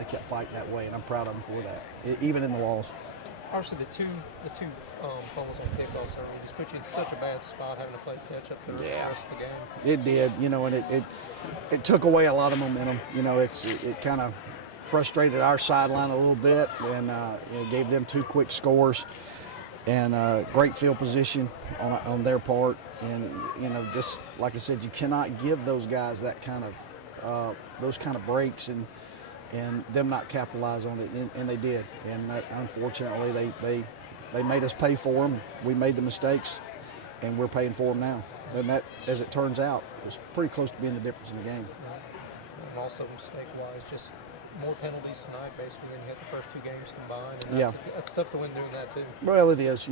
they kept fighting that way, and I'm proud of them for that, even in the loss. Obviously, the two fumbles on kickoffs early just put you in such a bad spot having to play catch up for the rest of the game. It did, and it took away a lot of momentum. It kind of frustrated our sideline a little bit, and gave them 2 quick scores, and great field position on their part. And just like I said, you cannot give those guys that kind of those kind of breaks and them not capitalize on it, and they did. And unfortunately, they made us pay for them. We made the mistakes, and we're paying for them now. And that, as it turns out, was pretty close to being the difference in the game. And also, mistake-wise, just more penalties tonight, basically, than you had the first 2 games combined. And that's tough to win doing that, too. Well, it is.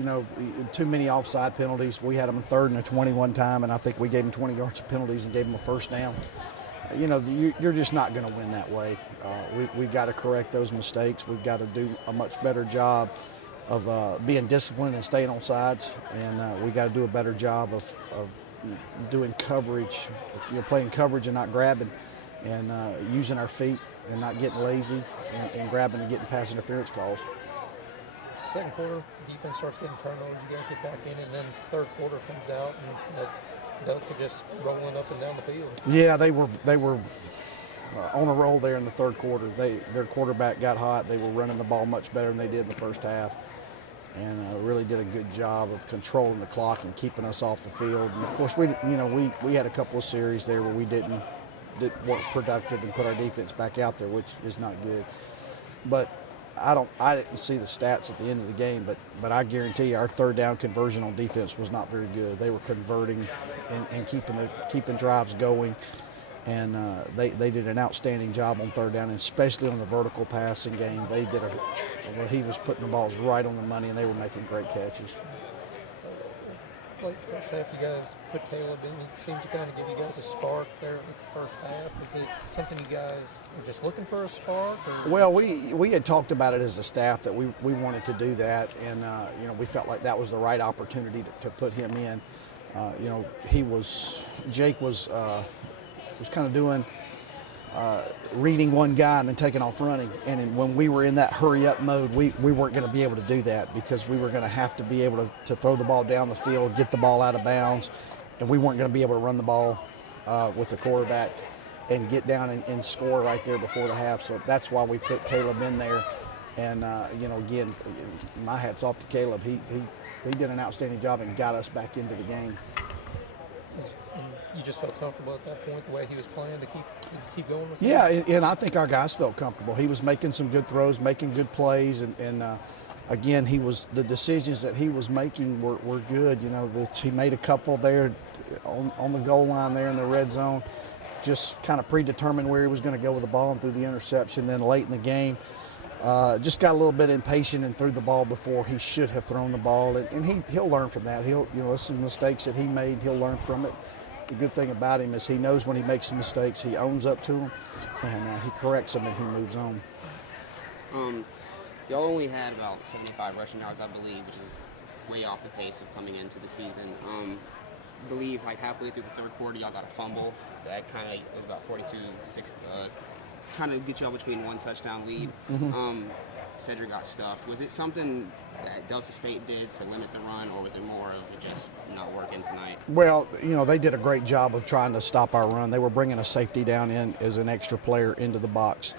Too many offside penalties. We had them 3rd and 21 time, and I think we gave them 20 yards of penalties and gave them a first down. You're just not going to win that way. We've got to correct those mistakes. We've got to do a much better job of being disciplined and staying on sides, and we got to do a better job of doing coverage, playing coverage and not grabbing, and using our feet and not getting lazy and grabbing and getting pass interference calls. Second quarter, defense starts getting turnovers. You guys get back in, and then third quarter comes out, and Delta just rolling up and down the field. Yeah, they were on a roll there in the third quarter. Their quarterback got hot. They were running the ball much better than they did in the first half, and really did a good job of controlling the clock and keeping us off the field. And of course, we had a couple of series there where we didn't work productive and put our defense back out there, which is not good. But I didn't see the stats at the end of the game, but I guarantee you our third down conversion on defense was not very good. They were converting and keeping drives going, and they did an outstanding job on third down, and especially on the vertical passing game. He was putting the balls right on the money, and they were making great catches. Like first half, you guys put Caleb in. It seemed to kind of give you guys a spark there in the first half. Is it something you guys were just looking for a spark? Or? Well, we had talked about it as a staff that we wanted to do that, and we felt like that was the right opportunity to put him in. Jake was kind of doing reading one guy and then taking off running, and when we were in that hurry up mode, we weren't going to be able to do that, because we were going to have to be able to throw the ball down the field, get the ball out of bounds, and we weren't going to be able to run the ball with the quarterback and get down and score right there before the half. So that's why we put Caleb in there. And again, my hat's off to Caleb. He did an outstanding job and got us back into the game. You just felt comfortable at that point, the way he was playing, to keep going with him? Yeah, and I think our guys felt comfortable. He was making some good throws, making good plays, and again, the decisions that he was making were good. He made a couple there on the goal line there in the red zone, just kind of predetermined where he was going to go with the ball and threw the interception. Then late in the game, just got a little bit impatient and threw the ball before he should have thrown the ball, and he'll learn from that. Some mistakes that he made, he'll learn from it. The good thing about him is he knows when he makes some mistakes, he owns up to them, and he corrects them and he moves on. Y'all only had about 75 rushing yards, I believe, which is way off the pace of coming into the season. I believe like halfway through the third quarter, y'all got a fumble that kind of was about 42-6, kind of get y'all between one touchdown lead. Mm-hmm. Cedric got stuffed. Was it something that Delta State did to limit the run, or was it more of it just not working tonight? Well, they did a great job of trying to stop our run. They were bringing a safety down in as an extra player into the box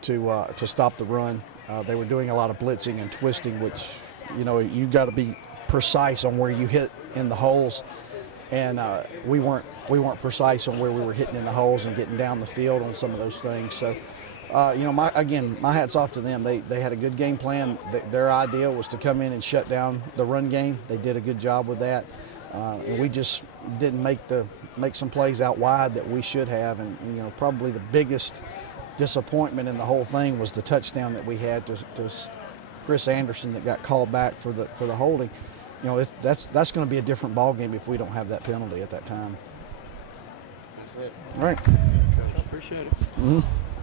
to stop the run. They were doing a lot of blitzing and twisting, which, you got to be precise on where you hit in the holes. And we weren't precise on where we were hitting in the holes and getting down the field on some of those things. So, my hat's off to them. They had a good game plan. Their idea was to come in and shut down the run game. They did a good job with that. And we just didn't make some plays out wide that we should have. And probably the biggest disappointment in the whole thing was the touchdown that we had to Chris Anderson that got called back for the holding. That's going to be a different ball game if we don't have that penalty at that time. That's it. All right. I appreciate it. Mm-hmm.